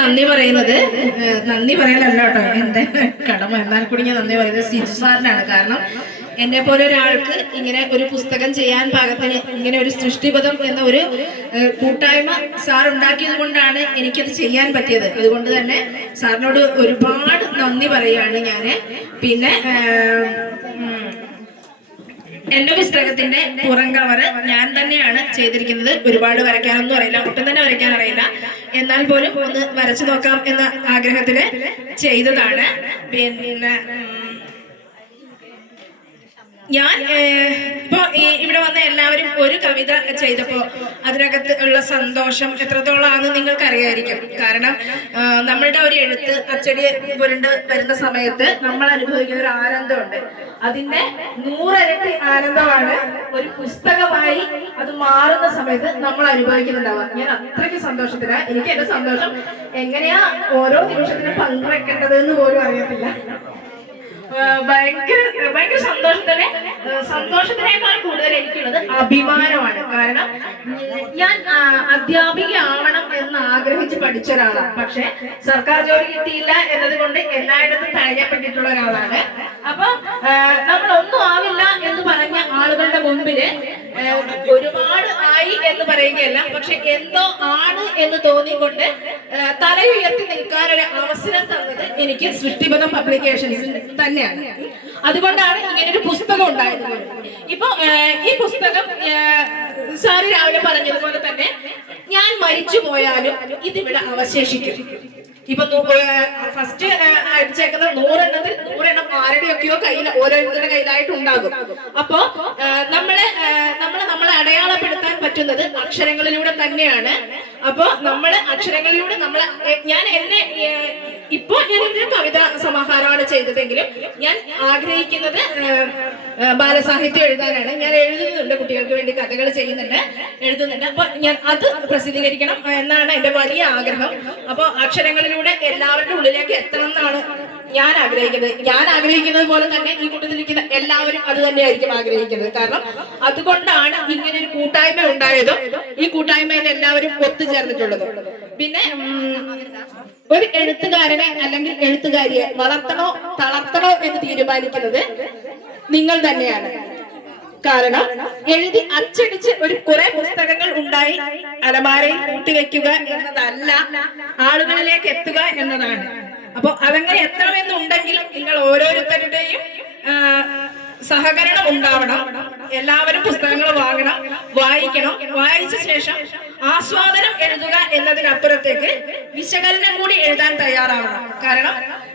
നന്ദി പറയുന്നത്. നന്ദി പറയലല്ല കേട്ടോ. എന്റെ കടമ. എന്നാൽ കൂടി ഞാൻ നന്ദി പറയുന്നത് സിജു സാറിനാണ്. കാരണം എന്നെ പോലെ ഒരാൾക്ക് ഇങ്ങനെ ഒരു പുസ്തകം ചെയ്യാൻ പാകത്തിന് ഇങ്ങനെ ഒരു സൃഷ്ടിപഥം എന്ന ഒരു കൂട്ടായ്മ സാർ ഉണ്ടാക്കിയത് കൊണ്ടാണ് എനിക്കത് ചെയ്യാൻ പറ്റിയത്. അതുകൊണ്ട് തന്നെ സാറിനോട് ഒരുപാട് നന്ദി പറയുകയാണ് ഞാൻ പിന്നെ എന്റെ പുസ്തകത്തിന്റെ പുറം കവറ് ഞാൻ തന്നെയാണ് ചെയ്തിരിക്കുന്നത്. ഒരുപാട് വരയ്ക്കാനൊന്നും അറിയില്ല. ഒട്ടും തന്നെ വരയ്ക്കാൻ അറിയില്ല. എന്നാൽ പോലും ഒന്ന് വരച്ചു നോക്കാം എന്ന ആഗ്രഹത്തിൽ ചെയ്തതാണ്. പിന്നെ ഞാൻ ഇപ്പൊ ഇവിടെ വന്ന എല്ലാവരും ഒരു കവിത ചെയ്തപ്പോ അതിനകത്ത് ഉള്ള സന്തോഷം എത്രത്തോളാണെന്ന് നിങ്ങൾക്ക് അറിയായിരിക്കും കാരണം നമ്മളുടെ ഒരു എഴുത്ത് അച്ചടി പുരണ്ട് വരുന്ന സമയത്ത് നമ്മൾ അനുഭവിക്കുന്ന ഒരു ആനന്ദമുണ്ട്. അതിന്റെ നൂറരട്ടി ആനന്ദമാണ് ഒരു പുസ്തകമായി അത് മാറുന്ന സമയത്ത് നമ്മൾ അനുഭവിക്കുന്നുണ്ടാവുക. ഞാൻ അത്രയ്ക്ക് സന്തോഷത്തിലാണ് എനിക്ക് എന്റെ സന്തോഷം എങ്ങനെയാ ഓരോ നിമിഷത്തിനും പങ്കുവെക്കേണ്ടത് എന്ന് പോലും അറിയത്തില്ല. ഭയങ്കര ഭയങ്കര സന്തോഷത്തിന് ഏഹ് സന്തോഷത്തിനേക്കാൾ കൂടുതൽ എനിക്കുള്ളത് അഭിമാനമാണ്. കാരണം ഞാൻ അധ്യാപിക ആവണം എന്ന് ആഗ്രഹിച്ച് പഠിച്ച ഒരാളാണ് പക്ഷെ സർക്കാർ ജോലി കിട്ടിയില്ല എന്നതുകൊണ്ട് എല്ലായിടത്തും തഴയപ്പെട്ടിട്ടുള്ള ഒരാളാണ്. പറയുകയല്ല. പക്ഷെ എന്തോ ആണ് എന്ന് തോന്നിക്കൊണ്ട് തലയുയർത്തി നിൽക്കാനൊരു അവസരം തന്നത് എനിക്ക് സൃഷ്ടിപഥം പബ്ലിക്കേഷൻസ് തന്നെയാണ്. അതുകൊണ്ടാണ് ഇങ്ങനെ ഒരു പുസ്തകം ഉണ്ടായത്. ഇപ്പൊ ഈ പുസ്തകം സാറ് രാവിലെ പറഞ്ഞതുപോലെ തന്നെ ഞാൻ മരിച്ചു പോയാലും ഇതിവിടെ അവശേഷിക്കും. ഇപ്പൊ ഫസ്റ്റ് അടിച്ചേക്കുന്ന നൂറെണ്ണത്തിൽ നൂറെണ്ണം ആരുടെയൊക്കെയോ കയ്യിൽ ഓരോരുത്തരുടെ കയ്യിലായിട്ട് ഉണ്ടാകും. അപ്പോ അക്ഷരങ്ങളിലൂടെ തന്നെയാണ്. അപ്പൊ നമ്മൾ അക്ഷരങ്ങളിലൂടെ നമ്മളെ ഞാൻ എന്നെ ഇപ്പൊ ഒരു കവിത സമാഹാരമാണ് ചെയ്തതെങ്കിലും ഞാൻ ആഗ്രഹിക്കുന്നത് ബാലസാഹിത്യം എഴുതാനാണ്. ഞാൻ എഴുതുന്നുണ്ട് കുട്ടികൾക്ക് വേണ്ടി കഥകൾ ചെയ്യുന്നുണ്ട് എഴുതുന്നുണ്ട്. അപ്പൊ ഞാൻ അത് പ്രസിദ്ധീകരിക്കണം എന്നാണ് എന്റെ വലിയ ആഗ്രഹം. അപ്പൊ അക്ഷരങ്ങളിലൂടെ എല്ലാവരുടെ ഉള്ളിലേക്ക് എത്തണം എന്നാണ് ഞാൻ ആഗ്രഹിക്കുന്നത് ഞാൻ ആഗ്രഹിക്കുന്നത് പോലെ തന്നെ ഈ കൂട്ടത്തിലിരിക്കുന്ന എല്ലാവരും അത് തന്നെയായിരിക്കും ആഗ്രഹിക്കുന്നത്. കാരണം അതുകൊണ്ടാണ് ഇങ്ങനെ ഒരു കൂട്ടായ്മ ഉണ്ടായതും ഈ കൂട്ടായ്മയിൽ എല്ലാവരും ഒത്തുചേർന്നിട്ടുള്ളത്. പിന്നെ ഒരു എഴുത്തുകാരനെ അല്ലെങ്കിൽ എഴുത്തുകാരിയെ വളർത്തണോ തളർത്തണോ എന്ന് തീരുമാനിക്കുന്നത് നിങ്ങൾ തന്നെയാണ്. കാരണം എഴുതി അച്ചടിച്ച് ഒരു കുറെ പുസ്തകങ്ങൾ ഉണ്ടായി. അലമാരയിൽ കൂട്ടിവെക്കുക എന്നതല്ല. ആളുകളിലേക്ക് എത്തുക എന്നതാണ് അപ്പൊ അതങ്ങനെ എത്തണമെന്നുണ്ടെങ്കിൽ നിങ്ങൾ ഓരോരുത്തരുടെയും സഹകരണം ഉണ്ടാവണം. എല്ലാവരും പുസ്തകങ്ങൾ വാങ്ങണം വായിക്കണം. വായിച്ച ശേഷം ആസ്വാദനം എഴുതുക എന്നതിനപ്പുറത്തേക്ക് വിശകലനം കൂടി എഴുതാൻ തയ്യാറാവണം. കാരണം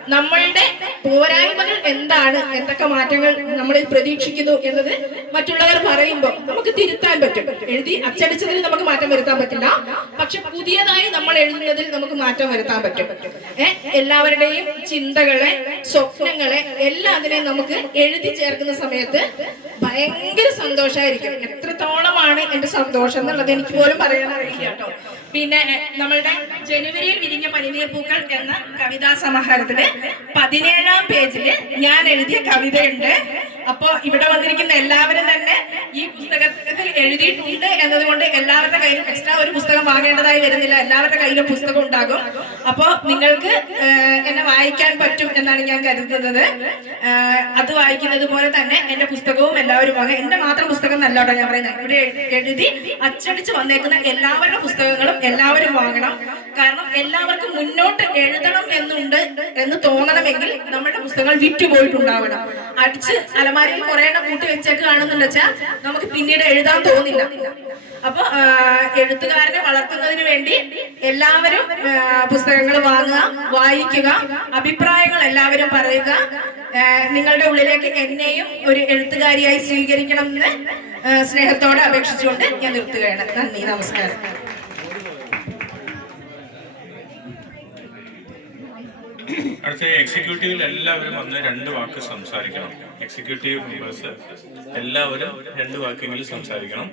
നമ്മളുടെ പോരായ്മകൾ എന്താണ്? എന്തൊക്കെ മാറ്റങ്ങൾ നമ്മൾ പ്രതീക്ഷിക്കുന്നു എന്നത് മറ്റുള്ളവർ പറയുമ്പോൾ നമുക്ക് തിരുത്താൻ പറ്റും. എഴുതി അച്ചടിച്ചതിൽ നമുക്ക് മാറ്റം വരുത്താൻ പറ്റില്ല. പക്ഷെ പുതിയതായി നമ്മൾ എഴുതുന്നതിൽ നമുക്ക് മാറ്റം വരുത്താൻ പറ്റും. എല്ലാവരുടെയും ചിന്തകളെ സ്വപ്നങ്ങളെ എല്ലാം അതിനെ നമുക്ക് എഴുതി ചേർക്കുന്ന സമയത്ത് ഭയങ്കര സന്തോഷമായിരിക്കും എത്രത്തോളമാണ് എന്റെ സന്തോഷം എന്നുള്ളത് എനിക്ക് പോലും പറയാൻ അറിയില്ല കേട്ടോ. പിന്നെ നമ്മളുടെ ജനുവരിയിൽ വിരിഞ്ഞ പനിനീർ പൂക്കൾ എന്ന കവിതാ സമാഹാരത്തിൽ പതിനേഴാം പേജിൽ ഞാൻ എഴുതിയ കവിതയുണ്ട്. അപ്പോ ഇവിടെ വന്നിരിക്കുന്ന എല്ലാവരും തന്നെ എഴുതിയിട്ടുണ്ട് എന്നതുകൊണ്ട് എല്ലാവരുടെ കയ്യിലും എക്സ്ട്രാ ഒരു പുസ്തകം വാങ്ങേണ്ടതായി വരുന്നില്ല. എല്ലാവരുടെ കയ്യിലും പുസ്തകം ഉണ്ടാകും. അപ്പോ നിങ്ങൾക്ക് എന്നെ വായിക്കാൻ പറ്റും എന്നാണ് ഞാൻ കരുതുന്നത്. അത് വായിക്കുന്നത് പോലെ തന്നെ എന്റെ പുസ്തകവും എല്ലാവരും വാങ്ങും. എന്റെ മാത്രം പുസ്തകം നല്ല കേട്ടോ ഞാൻ പറയുന്നത്. ഇവിടെ എഴുതി അച്ചടിച്ച് വന്നേക്കുന്ന എല്ലാവരുടെ പുസ്തകങ്ങളും എല്ലാവരും വാങ്ങണം. കാരണം എല്ലാവർക്കും മുന്നോട്ട് എഴുതണം എന്നുണ്ട് എന്ന് തോന്നണമെങ്കിൽ നമ്മുടെ പുസ്തകങ്ങൾ വിറ്റുപോയിട്ടുണ്ടാവണം. അടിച്ച് അലമാരയിൽ കുറേ എണ്ണം കൂട്ടി വെച്ചേക്ക് കാണുന്നുണ്ടെച്ചാ നമുക്ക് പിന്നീട് എഴുതാൻ തോന്നില്ല അപ്പൊ എഴുത്തുകാരനെ വളർത്തുന്നതിന് വേണ്ടി എല്ലാവരും പുസ്തകങ്ങൾ വാങ്ങുക വായിക്കുക അഭിപ്രായങ്ങൾ എല്ലാവരും പറയുക. നിങ്ങളുടെ ഉള്ളിലേക്ക് എന്നെയും ഒരു എഴുത്തുകാരിയായി സ്വീകരിക്കണം എന്ന് സ്നേഹത്തോടെ അപേക്ഷിച്ചുകൊണ്ട് ഞാൻ നിർത്തുകയാണ്. നന്ദി നമസ്കാരം. അടുത്ത എക്സിക്യൂട്ടീവിൽ എല്ലാവരും വന്ന് രണ്ട് വാക്ക് സംസാരിക്കണം. എക്സിക്യൂട്ടീവ് മെമ്പേഴ്സ് എല്ലാവരും രണ്ട് വാക്കെങ്കിലും സംസാരിക്കണം.